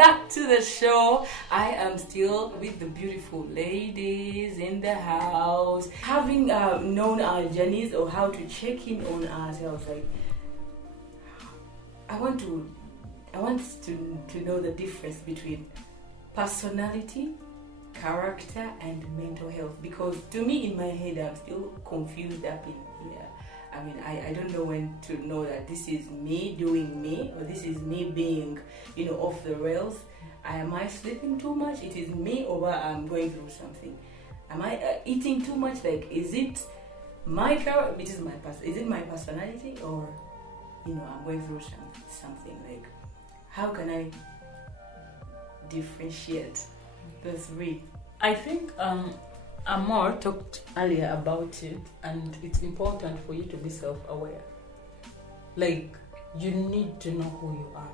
back to the show. I am still with the beautiful ladies in the house. Having known our journeys or how to check in on ourselves, like I want to know the difference between personality, character, and mental health, because to me in my head I'm still confused up in here. I mean, I don't know when to know that this is me doing me or this is me being, off the rails. Am I sleeping too much? It is me, or I'm going through something. Am I eating too much? Like, is it my character? Is it my personality, or I'm going through something? Like, how can I differentiate the three? I think Amor talked earlier about it, and it's important for you to be self-aware. Like, you need to know who you are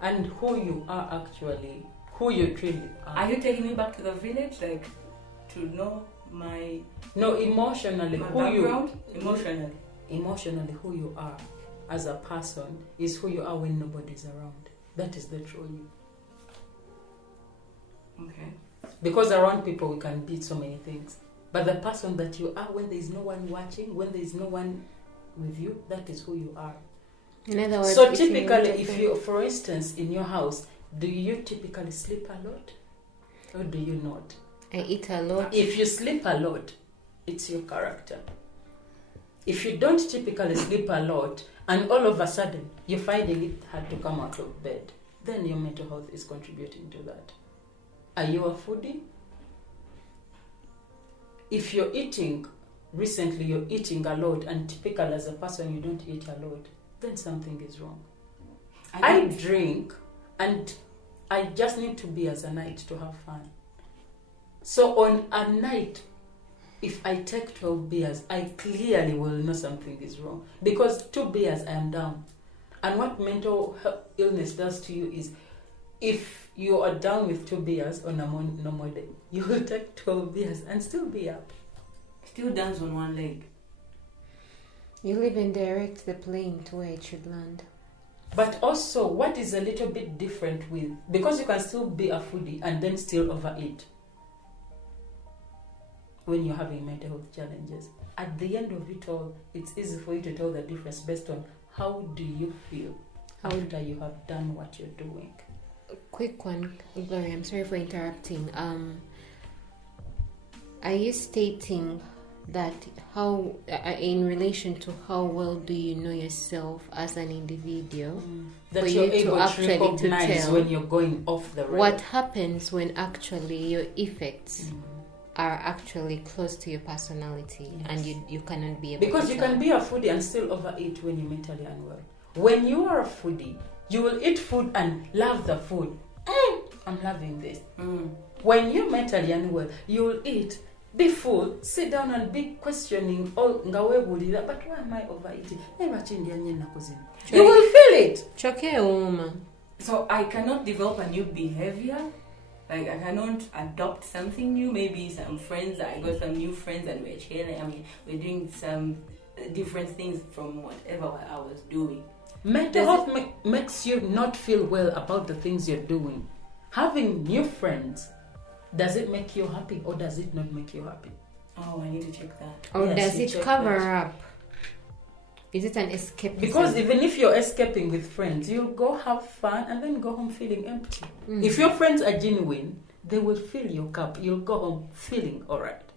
and who you are actually, who you truly are. Are you taking me back to the village, like to know my emotionally my who background? you emotionally who you are as a person is who you are when nobody's around. That is the true you. Okay. Because around people we can be so many things, but the person that you are when there is no one watching, when there is no one with you, that is who you are. In other words, so typically, if you, for instance, in your house, do you typically sleep a lot, or do you not? I eat a lot. If you sleep a lot, it's your character. If you don't typically sleep a lot, and all of a sudden you're finding it hard to come out of bed, then your mental health is contributing to that. Are you a foodie? If you're eating, recently you're eating a lot, and typical as a person you don't eat a lot, then something is wrong. I drink, and I just need to be as a night to have fun. So on a night, if I take 12 beers, I clearly will know something is wrong. Because 2 beers, I am down. And what mental illness does to you is, if you are down with 2 beers on a normal day, you will take 12 beers and still be up. Still dance on one leg. You'll even direct the plane to where it should land. But also, what is a little bit different with, because you can still be a foodie and then still overeat when you're having mental health challenges. At the end of it all, it's easy for you to tell the difference based on how do you feel after you have done what you're doing. Quick one, Gloria, I'm sorry for interrupting. Are you stating that how, in relation to how well do you know yourself as an individual, that for you're you able to actually recognize tell when you're going off the rail? what happens when actually your effects are actually close to your personality, and you cannot be able because to you tell. can be a foodie and still overeat when you're mentally unwell. When you are a foodie, you will eat food and love the food. I'm loving this. When you're mentally unwell, you will eat, be full, sit down and be questioning, but why am I overeating? You will feel it. So I cannot develop a new behavior. Like, I cannot adopt something new. Maybe some friends, I got some new friends and we're chilling. I mean, we're doing some different things from whatever I was doing. Mental health makes you not feel well about the things you're doing. Having new friends, does it make you happy or does it not make you happy? Oh, I need to check that. Or does it cover up? Is it an escape? Because even if you're escaping with friends, you'll go have fun and then go home feeling empty. If your friends are genuine, they will fill your cup. You'll go home feeling alright.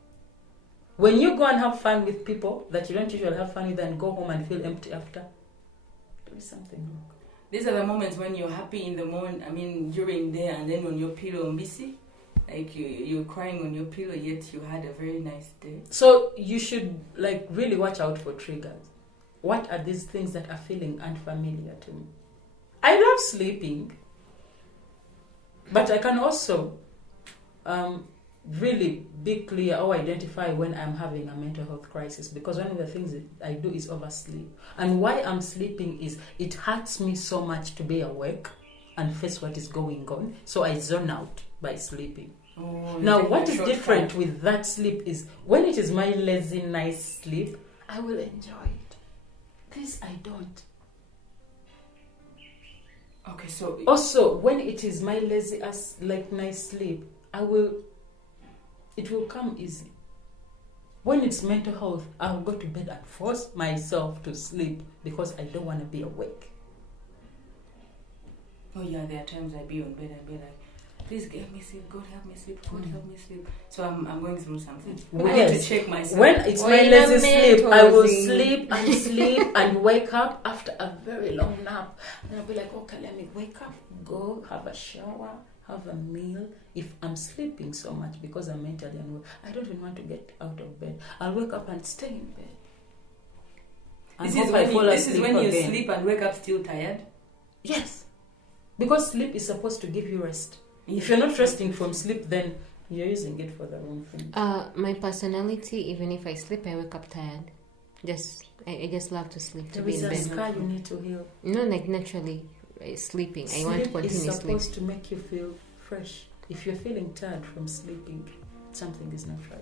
When you go and have fun with people that you don't usually have fun with and go home and feel empty after, there is something wrong. These are the moments when you're happy in the morning, during there, and then on your pillow, busy. Like you're crying on your pillow, yet you had a very nice day. So you should really watch out for triggers. What are these things that are feeling unfamiliar to me? I love sleeping, but I can also really be clear or identify when I'm having a mental health crisis, because one of the things that I do is oversleep. And why I'm sleeping is it hurts me so much to be awake and face what is going on, so I zone out by sleeping. Now, what is different with that sleep is when it is my lazy, nice sleep, I will enjoy it. This I don't. Okay, so Also, when it is my lazy ass, like nice sleep, it will come easy. When it's mental health, I'll go to bed and force myself to sleep because I don't want to be awake. oh yeah, there are times I be on bed and be like, please help me sleep, God help me sleep, God help me sleep. So I'm going through something. I need to check myself. When it's my lazy sleep, I will sleep and sleep and wake up after a very long nap. And I'll be like, okay, let me wake up, go have a shower, have a meal. If I'm sleeping so much because I'm mentally unwell, I don't even want to get out of bed. I'll wake up and stay in bed. This is when you sleep and wake up still tired? Yes. Because sleep is supposed to give you rest. If you're not resting from sleep, then you're using it for the wrong thing. My personality, even if I sleep, I wake up tired. I just love to sleep, to be in bed. There is a scar you need to heal. No, like naturally sleeping. I want to continue sleep is sleeping. supposed to make you feel fresh. If you're feeling tired from sleeping, something is not right.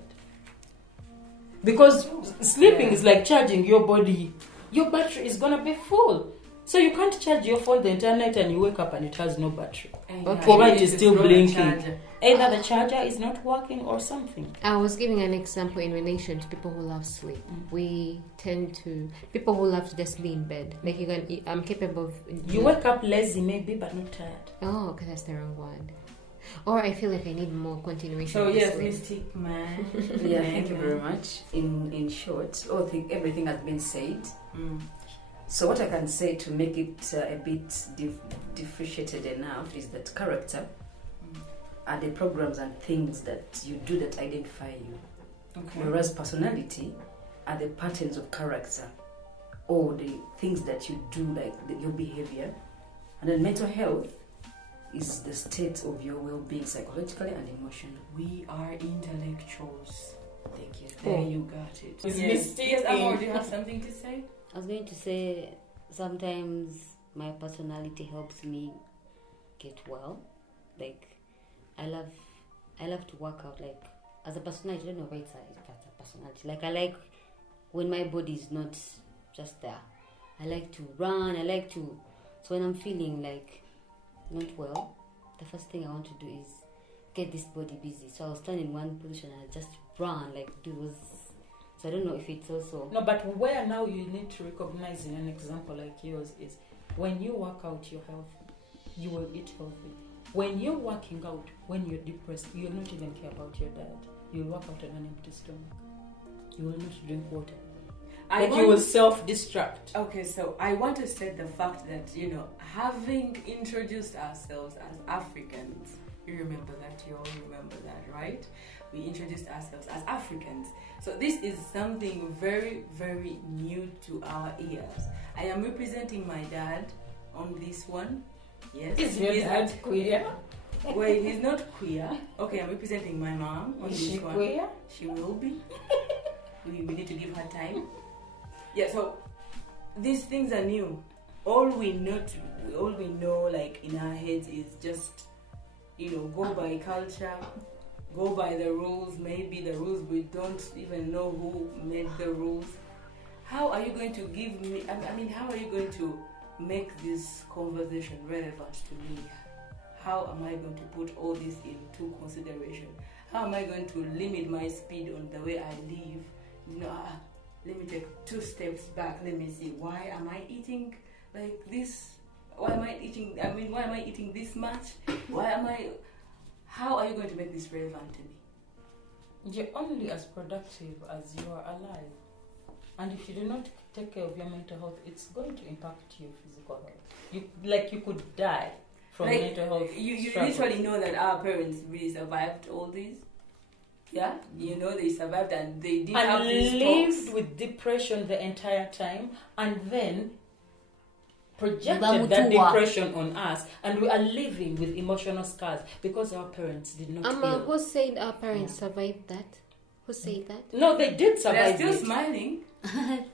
Because sleeping is like charging your body. Your battery is gonna be full. So you can't charge your phone the entire night and you wake up and it has no battery. Okay. Or it is still blinking. Either the charger is not working or something. I was giving an example in relation to people who love sleep. People who love to just be in bed. Like I'm capable of... You wake up lazy maybe, but not tired. Oh, okay, that's the wrong word. Or I feel like I need more continuation. So of yes, sleep. Mystic Man. Yeah, thank you very much. In short, everything has been said. So what I can say to make it a bit differentiated enough is that character are the programs and things that you do that identify you. Okay. Whereas personality are the patterns of character or the things that you do, like your behavior. And then mental health is the state of your well-being psychologically and emotionally. We are intellectuals. Thank you. There you got it. Yes, Amor, do you have something to say? I was going to say sometimes my personality helps me get well. Like I love to work out. Like as a personality, I don't know if it's a personality. Like I like when my body is not just there. I like to run. So when I'm feeling like not well, the first thing I want to do is get this body busy. So I'll stand in one position and I just run, like do those. So I don't know if it's also... No, but where now you need to recognize in an example like yours is when you work out your health, you will eat healthy. When you're working out, when you're depressed, you'll not even care about your diet. You'll work out on an empty stomach. You will not drink water. You will self-destruct. Okay, so I want to set the fact that, having introduced ourselves as Africans, you remember that, you all remember that, right? We introduced ourselves as Africans. So this is something very, very new to our ears. I am representing my dad on this one. Yes. Is your dad queer? Wait, he's not queer. Okay, I'm representing my mom on Is this she one. queer? She will be. we need to give her time. Yeah, so these things are new. All we know like in our heads is just, go by culture. Go by the rules, maybe the rules we don't even know who made the rules. How are you going to give me, how are you going to make this conversation relevant to me? How am I going to put all this into consideration? How am I going to limit my speed on the way I live? Let me take 2 steps back, let me see, why am I eating like this? Why am I eating this much? How are you going to make this relevant to me? You're only as productive as you are alive. And if you do not take care of your mental health, it's going to impact your physical health. You could die from mental health. You literally know that our parents really survived all these. Yeah? They survived and they didn't have these lived talks. with depression the entire time and then projected that depression on us, and we are living with emotional scars because our parents did not heal. Who said our parents survived that? Who said that? No, they did survive. They're still smiling.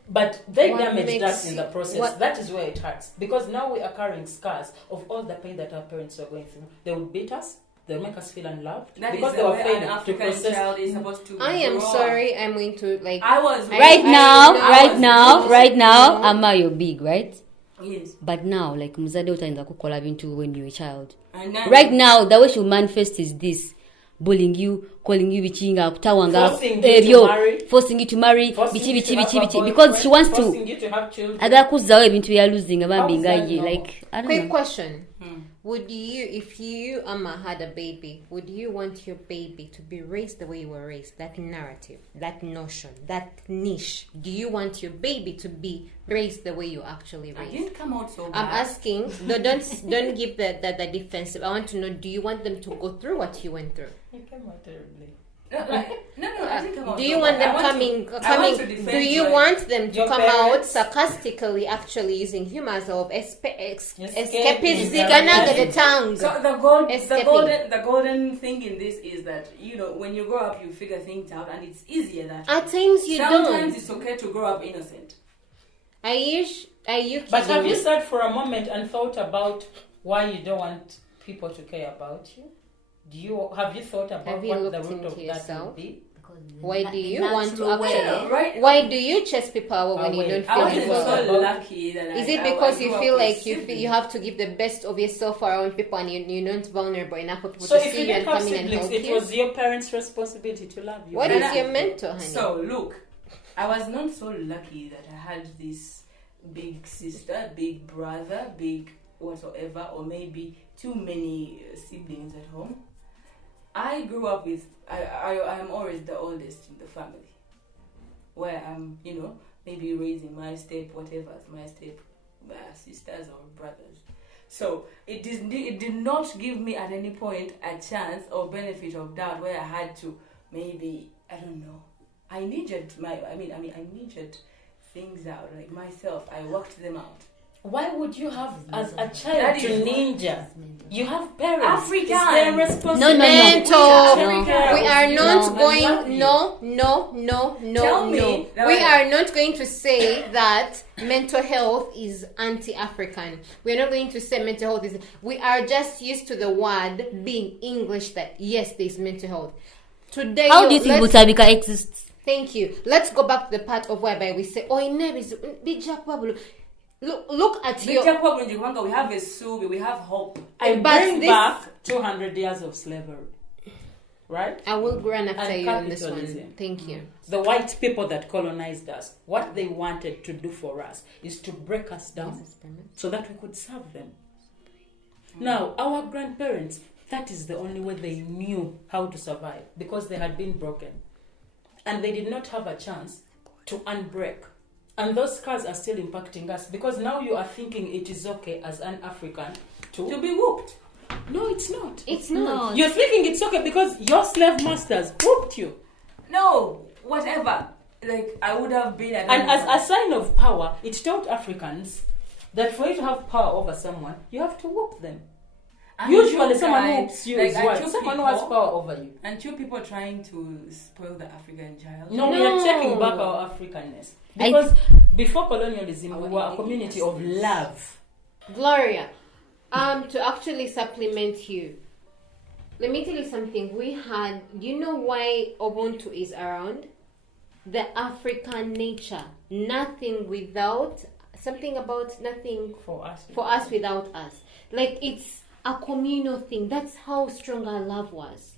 But they What damaged makes us in the process. you- That is where it hurts. Because now we are carrying scars of all the pain that our parents were going through. They would beat us. They'll make us feel unloved. That because is they the were way failing an to African process. child is supposed to I am grow. sorry, I'm going to I was Right I now, know. right now, No. Amma, you're big, right? Yes. But now, like mzade utaanza kukola bintu when you're a child. And now, Right now, the way she manifest is this: bullying you, calling you bichinga, kutawanga, forcing you to marry, bichi, because she wants to. Forcing you to have children. Aga kuzawe bintu ya losing abambingaye. Like I don't Quick know. question. Would you, if you, Amma, had a baby, would you want your baby to be raised the way you were raised? That narrative, that notion, that niche. Do you want your baby to be raised the way you actually I raised? didn't come out so I'm bad. asking. Don't give the defensive. I want to know. Do you want them to go through what you went through? You came out terribly. No, I didn't come out Do so you want bad. them I coming? I want to defend Do you my- want them to your come out parents. sarcastically, actually using humor of escapism? Escaping. The tongue. So the golden thing in this is that, you know, when you grow up, you figure things out, and it's easier that. At times you Sometimes don't. it's okay to grow up innocent. Are you But kidding have you me? sat for a moment and thought about why you don't want people to care about you? Have you thought about Have you what the looked root of into that yourself? would be? Why do you The want to natural way. actually? Right? Why do you chase people away when you Away. don't I feel wasn't well? so lucky that Is I it because I you grew feel up with like you siblings. have to give the best of yourself around people and you're not vulnerable enough for people So to if see you you and didn't have come in and siblings, help it you? was your parents' responsibility to love you. What And is your mentor, honey? So look, I was not so lucky that I had this big sister, big brother, big whatsoever, or maybe too many siblings at home. I grew up with, I am always the oldest in the family, where I'm, you know, maybe raising my step sisters or brothers. So it did not give me at any point a chance or benefit of doubt where I had to maybe, I don't know, I needed things out, like myself. I worked them out. Why would you have, as a That child, is to what- ninja? You have parents. African. It's their No, responsibility. Mentor. No. We are You not know, I love going. you. No. Tell me that We I- are not going to say that mental health is anti-African. We are not going to say mental health is. We are just used to the word being English. That yes, there is mental health. Today, How do you think let's- Butabika exists? Thank you. Let's go back to the part of whereby we say, "Oh, in there is look at your." We have a Subi, we have hope. I But bring this- back 200 years of slavery. Right? I will run after And you on this one. capitalism. Thank you. The white people that colonized us, what they wanted to do for us is to break us down so that we could serve them. Now, our grandparents, that is the only way they knew how to survive, because they had been broken. And they did not have a chance to unbreak. And those scars are still impacting us, because now you are thinking it is okay as an African To be whooped. No, it's not. It's not. You're thinking it's okay because your slave masters whooped you. No, whatever. Like, I would have been. And as a sign of power, it taught Africans that for you to have power over someone, you have to whoop them. Usually someone who whoops you is what? Someone who has power over you. And two people trying to spoil the African child. No, we are taking back our Africanness. Because before colonialism, we were a community of love. Gloria, to actually supplement you, let me tell you something. We had, you know why Ubuntu is around? The African nature. Nothing without, something about nothing For us. without us. Like, it's a communal thing. That's how strong our love was.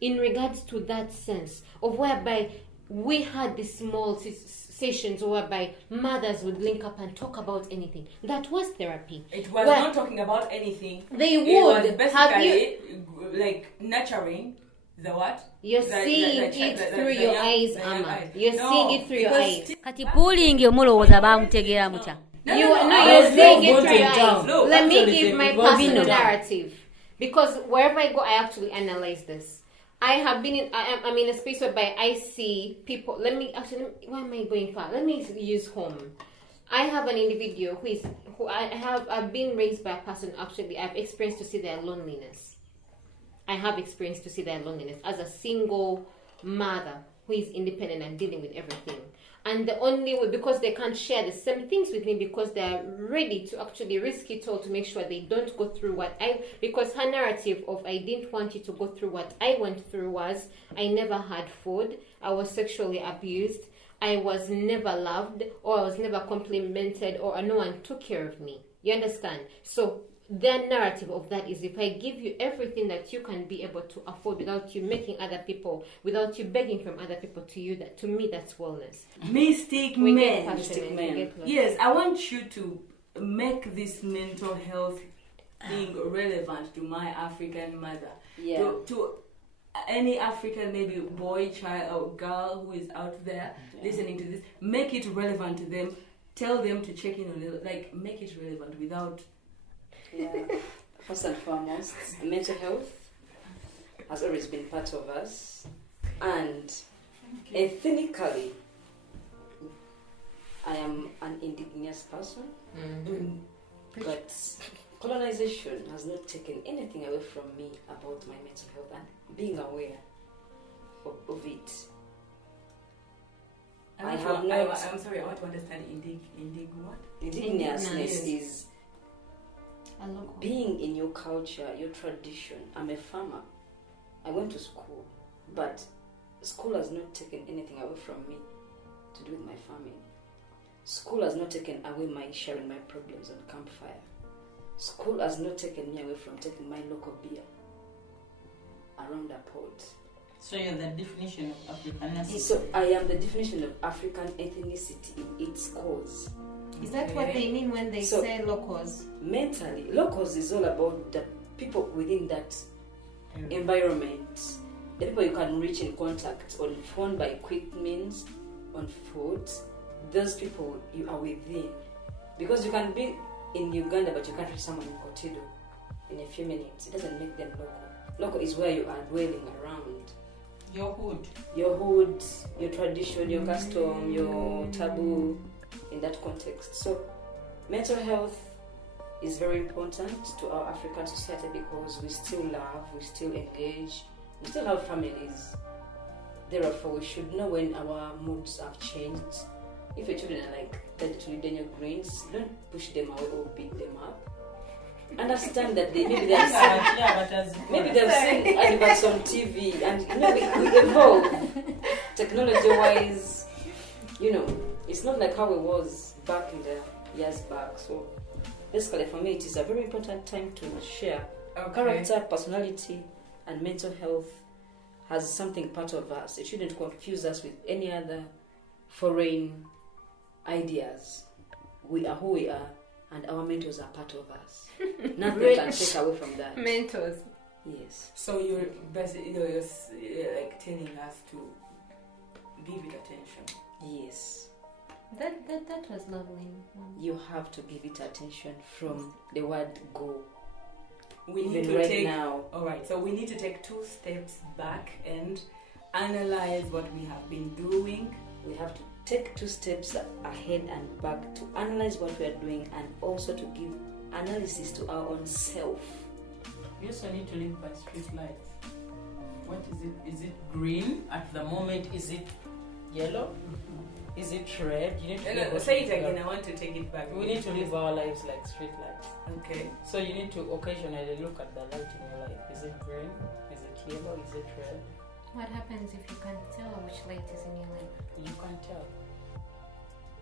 In regards to that sense of whereby we had these small sessions whereby mothers would link up and talk about anything. That was therapy. It was Well, not talking about anything. They It would. was basically Have you? like nurturing the what? You're The- seeing the- it the- through the your young- eyes, the young Amma. eyes. You're No, seeing it through your because eyes. Kati bullying omulowooza baamutegeera mutya. No, You no, are no, not. I You're was seeing not it through your voting eyes. down. No, Let me actually, give my it was personal down. narrative, because wherever I go, I actually analyze this. I have been in. I'm in a space whereby I see people. Why am I going far? Let me use home. I have an individual I've been raised by a person. Actually, I've experienced to see their loneliness. I have experienced to see their loneliness as a single mother who is independent and dealing with everything. And the only way, because they can't share the same things with me, because they're ready to actually risk it all to make sure they don't go through because her narrative of I didn't want you to go through what I went through was I never had food, I was sexually abused, I was never loved, or I was never complimented, or no one took care of me. You understand? So the narrative of that is, if I give you everything that you can be able to afford without you making other people, without you begging from other people to you, that to me that's wellness. Mystic We men. get passionate, we get lost. Yes, I want you to make this mental health thing relevant to my African mother. Yeah. To any African, maybe boy, child, or girl who is out there listening to this, make it relevant to them. Tell them to check in on it. Like, make it relevant without. Yeah. First and foremost, mental health has always been part of us, and ethnically, I am an indigenous person, but colonization has not taken anything away from me about my mental health and being aware of it. I'm sorry, I want to understand what? Indigenousness is A local. being in your culture, your tradition. I'm a farmer. I went to school, but school has not taken anything away from me to do with my farming. School has not taken away my sharing my problems on campfire. School has not taken me away from taking my local beer around a pot. So you're the definition of Africanness. So I am the definition of African ethnicity in its cause. Is that what they mean when they So- say locals? Mentally, locals is all about the people within that environment, the people you can reach in contact on phone by quick means, on foot. Those people you are within, because you can be in Uganda but you can't reach someone in Kotido in a few minutes. It doesn't make them local. Local is where you are dwelling around. Your hood. Your hood, your tradition, your custom, your taboo, in that context. So mental health is very important to our African society because we still love, we still engage, we still have families. Therefore, we should know when our moods have changed. If your children are like little Daniel Greens, don't push them away or beat them up. Understand that maybe they've seen adverts on TV, and we evolve technology-wise. It's not like how it was back in the years back. So basically, for me, it is a very important time to share character, personality, and mental health has something part of us. It shouldn't confuse us with any other foreign ideas. We are who we are, and our mentors are part of us. Nothing can take away from that. Mentors. Yes. So you're basically you're like telling us to give it attention. Yes. That was lovely. You have to give it attention from the word go. We need Even to right take now. All right. So we need to take 2 steps back and analyze what we have been doing. We have to take 2 steps ahead and back to analyze what we are doing, and also to give analysis to our own self. You also need to live by street lights. What is it? Is it green at the moment? Is it yellow? Is it red? You need to be able to Say it figure again. out. I want to take it back. We need to live our lives like street lights. Okay. So you need to occasionally look at the light in your life. Is it green? Is it yellow? Is it red? What happens if you can't tell which light is in your life? You can't tell.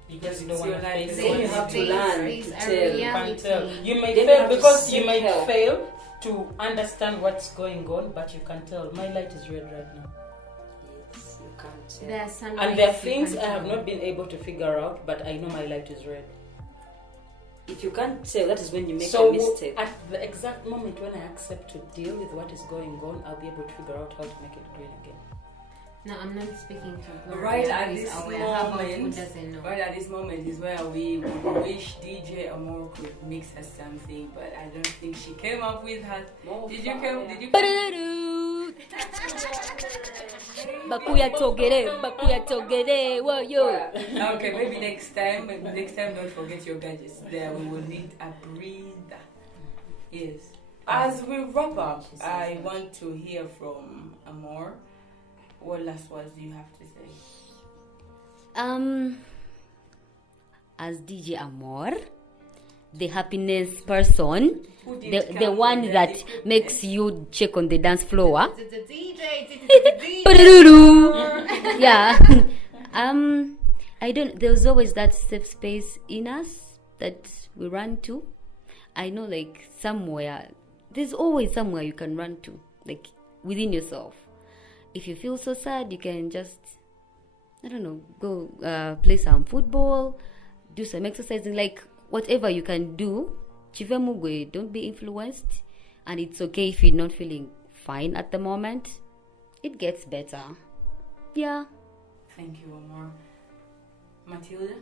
You Because just it's don't your want to life. face Then it. you have to learn These to are tell. You can't tell. reality. You may Then you fail have to because you seek might help. fail to understand what's going on, but you can tell. My light is red right now. Yes, you can't tell. There are some And there are lights you things can't I have tell. not been able to figure out, but I know my light is red. If you can't tell, that is when you make So a mistake. at the exact moment when I accept to deal with what is going on, I'll be able to figure out how to make it green again. No, I'm not speaking to Gloria. Right at who is this aware. How about who moment, doesn't know? right at this moment is where we would wish DJ Amor could mix us something, but I don't think she came up with her. Did you come? Bakuya togere, whoa yo. Okay, maybe next time. Don't forget your gadgets. There, we will need a breather. Yes. As we wrap up, I want to hear from Amor. What last words do you have to say? As DJ Amor, the happiness person, Who did the come one with that equipment? makes you check on the dance floor. The DJ. Yeah. there's always that safe space in us that we run to. I know, like, there's always somewhere you can run to, like, within yourself. If you feel so sad, you can just, I don't know, go play some football, do some exercising, like, whatever you can do. Chive mugwe, don't be influenced. And it's okay if you're not feeling fine at the moment. It gets better. Yeah. Thank you, Omar. Matilda?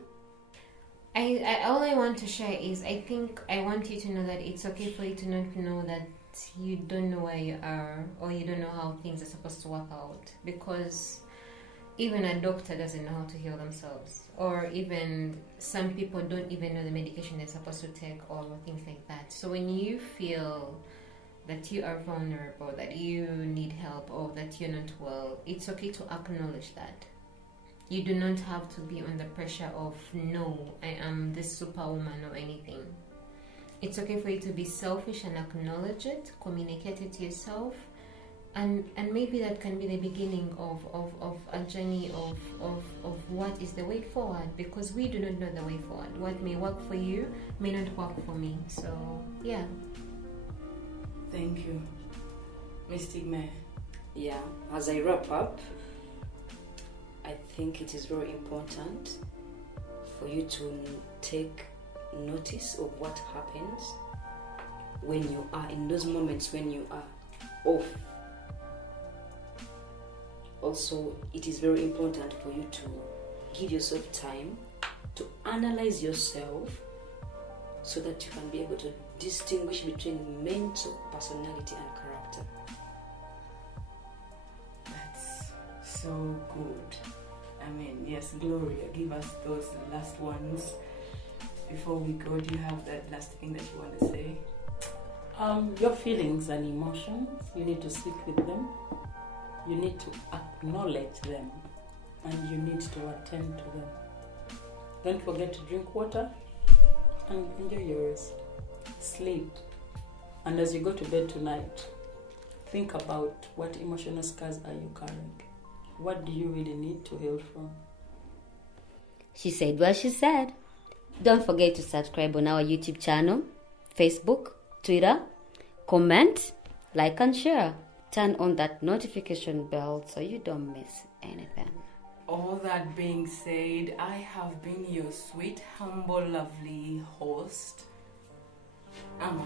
All I want to share is, I think I want you to know that it's okay for you to not know that you don't know where you are, or you don't know how things are supposed to work out, because even a doctor doesn't know how to heal themselves, or even some people don't even know the medication they're supposed to take, or things like that. So when you feel that you are vulnerable, that you need help, or that you're not well, it's okay to acknowledge that. You do not have to be under pressure of, no, I am this superwoman or anything. It's okay for you to be selfish and acknowledge it, communicate it to yourself, and maybe that can be the beginning of a journey of what is the way forward, because we do not know the way forward. What may work for you may not work for me. So, yeah. Thank you. Mystic Man. Yeah, as I wrap up, I think it is very important for you to take notice of what happens when you are in those moments when you are off. Also, it is very important for you to give yourself time to analyze yourself so that you can be able to distinguish between mental, personality, and character. That's so good. I mean, yes, Gloria, give us those last ones. Before we go, do you have that last thing that you want to say? Your feelings and emotions, you need to sit with them. You need to acknowledge them, and you need to attend to them. Don't forget to drink water and enjoy your rest. Sleep. And as you go to bed tonight, think about what emotional scars are you carrying. What do you really need to heal from? She said what she said. Don't forget to subscribe on our YouTube channel, Facebook, Twitter, comment, like and share. Turn on that notification bell so you don't miss anything. All that being said, I have been your sweet, humble, lovely host, Amma.